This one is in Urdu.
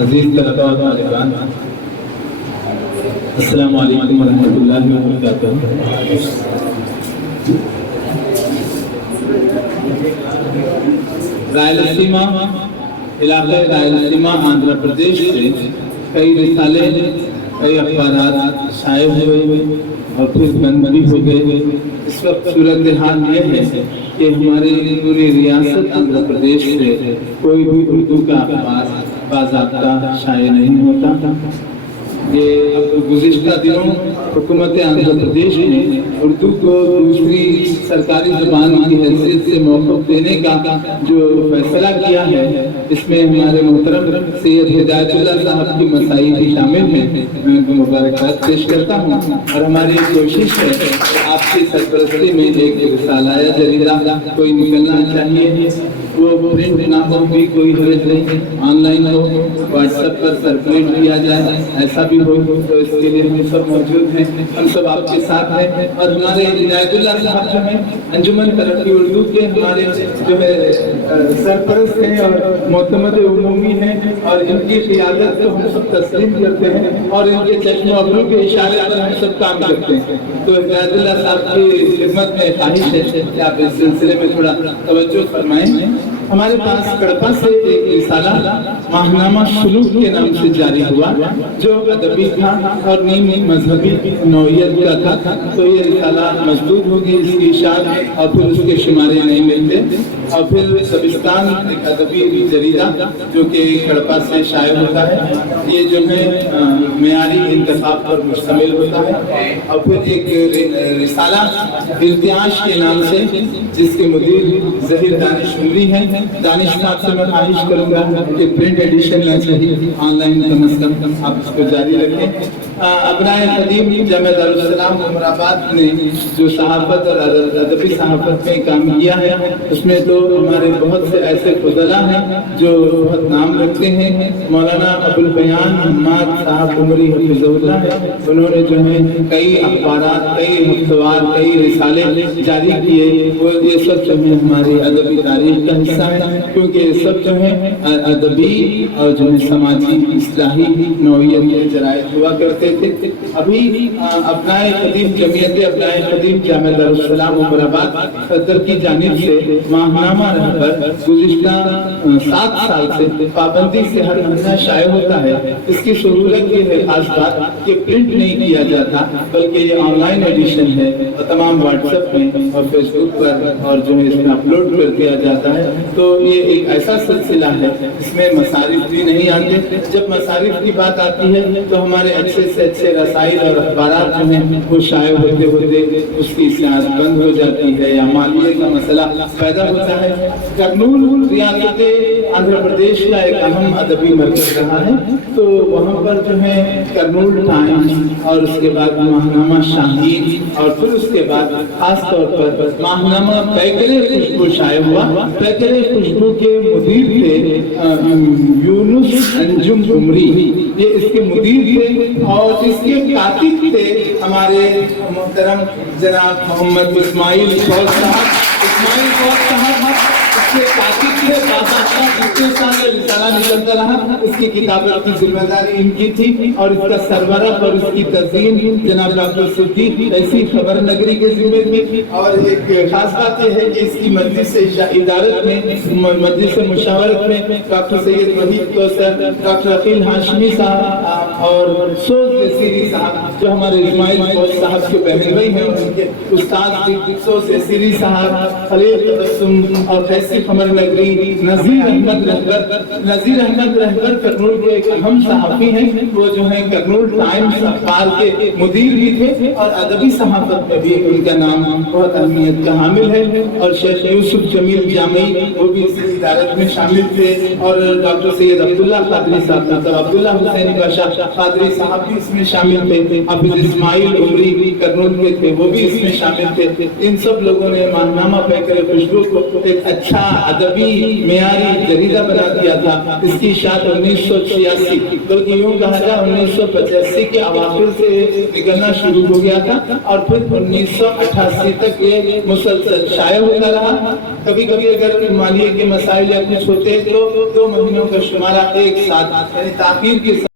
عزیز طلباء و طالبان، السلام علیکم ورحمۃ اللہ وبرکاتہ۔ رائلسیما علاقہ رائلسیما آندھرا پردیش سے کئی رسالے کئی اخبارات شائع ہوئے اور پھر بند بھی ہو گئے۔ اس وقت صورتحال یہ ہے کہ ہماری پوری ریاست آندھرا پردیش سے کوئی بھی اردو کا اخبار باضابطہ شائع نہیں ہوتا۔ یہ اب گزشتہ دنوں حکومت آندھرا پردیش نے اردو کو دوسری سرکاری زبان کی حیثیت سے موقف دینے کا جو فیصلہ کیا ہے، اس میں ہمارے محترم سید ہدایت اللہ صاحب کی مساعی بھی شامل ہیں۔ میں ان کو مبارکباد پیش کرتا ہوں اور ہماری کوشش ہے کہ آپ کی سرپرستی میں ایک رسالہ یا جریدہ کوئی نکلنا چاہیے، وہ پرنٹ نہ ہو بھی کوئی حرج نہیں، on line who, what's app per circulate کیا جائے، ایسا بھی ہو تو اس کے لیے ہم سب موجود ہیں، ہم سب آپ کے ساتھ ہیں۔ اور ہمارے ہدایت اللہ صاحب جو ہیں انجمن ترقی اردو کے ہمارے جو ہے سرپرست ہیں اور معتمد عمومی ہیں، اور ان کی قیادت کو ہم سب تسلیم کرتے ہیں اور ان کے چشم و ابرو کے اشارے پر ہم سب کام کرتے ہیں۔ تو ہدایت اللہ صاحب کی خدمت میں خواہش ہے کہ آپ اس سلسلے میں تھوڑا توجہ فرمائیں۔ ہمارے پاس کڑپا سے ایک رسالہ ماہنامہ سلوک کے نام سے جاری ہوا، جو ادبی تھا اور نیم مذہبی نوعیت کا تھا۔ تو یہ رسالہ مجدود ہوگی، اس کی اشاعت اور پھر اس کے شمارے نہیں ملتے۔ اور پھر سبستان ایک ادبی جریدہ جو کہ کڑپا سے شائع ہوتا ہے، یہ جو ہے معیاری انتخاب پر مشتمل ہوتا ہے۔ اور پھر ایک رسالہ ارتعاش کے نام سے، جس کے مدیر ظہیر دانش عمری ہیں۔ دانش صاحب سے میں خواہش کروں گا کہ پرنٹ ایڈیشن نہ چاہیے، آن لائن کم از کم آپ اس کو جاری رکھیں۔ ابنائے قدیم جامعہ دارالسلام عمر آباد نے جو صحافت اور ادبی صحافت میں کام کیا ہے، اس میں تو ہمارے بہت سے ایسے فضلاء ہیں جو بہت نام رکھتے ہیں۔ مولانا ابوالبیان حماد صاحب عمری حفظہ اللہ ہے، انہوں نے جو ہے کئی اخبارات، کئی ہفتوار، کئی رسالے جاری کیے۔ وہ یہ سب جو ہے ہماری ادبی تاریخ کا حصہ ہے، کیونکہ یہ سب جو ہے ادبی اور جو ہے سماجی اصلاحی نوعیت کے جرائد ہوا کرتے تھے۔ ابھی ابنائے قدیم جمعیت ابنائے قدیم جامعہ دارالسلام عمر آباد صدر کی جانب سے ماہنامہ رہبر گزشتہ 7 سال سے پابندی سے ہر مہینہ شائع ہوتا ہے۔ اس کی سہولت کی ہے خاص بات کہ پرنٹ نہیں کیا جاتا، بلکہ یہ آن لائن ایڈیشن ہے اور تمام واٹس ایپ میں اور فیس بک پر اور جو ہے اس میں اپلوڈ کر دیا جاتا ہے۔ تو یہ ایک ایسا سلسلہ ہے، اس میں مصارف بھی نہیں آتے۔ جب مصارف کی بات آتی ہے تو ہمارے اچھے سے اچھے رسائل اور اخبارات جو ہیں وہ شائع ہوتے ہوتے اس کی سیاست بند ہو جاتی ہے یا مالیے کا مسئلہ پیدا ہوتا ہے۔ کرنول ریاست آندھرا پردیش کا ایک اہم ادبی مرکز رہا ہے، تو وہاں پر جو ہے کرنول ٹائمز اور اس کے بعد ماہنامہ شاہین اور پھر اس کے بعد خاص طور پر ماہنامہ پیکرے خوشبو شائع ہوا۔ پیکرے خوشبو کے مدیر تھے یونس انجم عمری، یہ اس کے مدیر تھے، اور اس کے کاتب تھے ہمارے محترم جناب محمد اسماعیل فوج صاحب۔ اسماعیل فوج صاحب اس کے کاتب تھے، باضابطہ اتنے سال رسالہ نکلتا رہا۔ اس کی کتابت کی ذمہ داری ان کی تھی اور اس کا سربراہ اور اس کی تزئین جناب ڈاکٹر صدیق ایسی خبر نگری کے ذمہ تھی۔ اور ایک خاص بات یہ ہے کہ اس کی مجلس ادارت میں، مجلس مشاورت میں ڈاکٹر سید وحید کوثر، ڈاکٹر عقیل ہاشمی صاحب اور سوز یسیری صاحب جو ہمارے اسماعیل فوج صاحب کے بہن بھائی ہیں، ان کے استاد سوز یسیری صاحب، خلیل تبسم اور فیصل قمر نگری، نذیر احمد رہبر کرنول کے ایک اہم صحافی ہیں۔ وہ جو ہے کرنول ٹائمز اخبار کے مدیر بھی تھے اور ادبی صحافت میں بھی ان کا نام بہت اہمیت کا حامل ہے۔ اور شیخ یوسف جمیل جامعی وہ بھی اس ادارت میں شامل تھے، اور ڈاکٹر سید عبداللہ قادری صاحب، ڈاکٹر عبداللہ حسین باشا قادری صاحب بھی اس میں شامل تھے۔ حافظ اسماعیل عمری بھی کرنول کے تھے، وہ بھی اس میں شامل تھے۔ ان سب لوگوں نے ماہنامہ پیکر خوشبو کو ایک اچھا ادبی معیاری جریدہ بنا دیا تھا. اس کی اشاعت 1986 بلکہ یوں کہا جائے 1985 کے اواخر سے نکلنا شروع ہو گیا تھا اور پھر 1988 تک یہ مسلسل شائع ہوتا رہا. کبھی کبھی اگر مالیے کے مسائل یا کچھ ہوتے تو 2 مہینوں کا شمارہ ایک ساتھ یعنی تاخیر کے ساتھ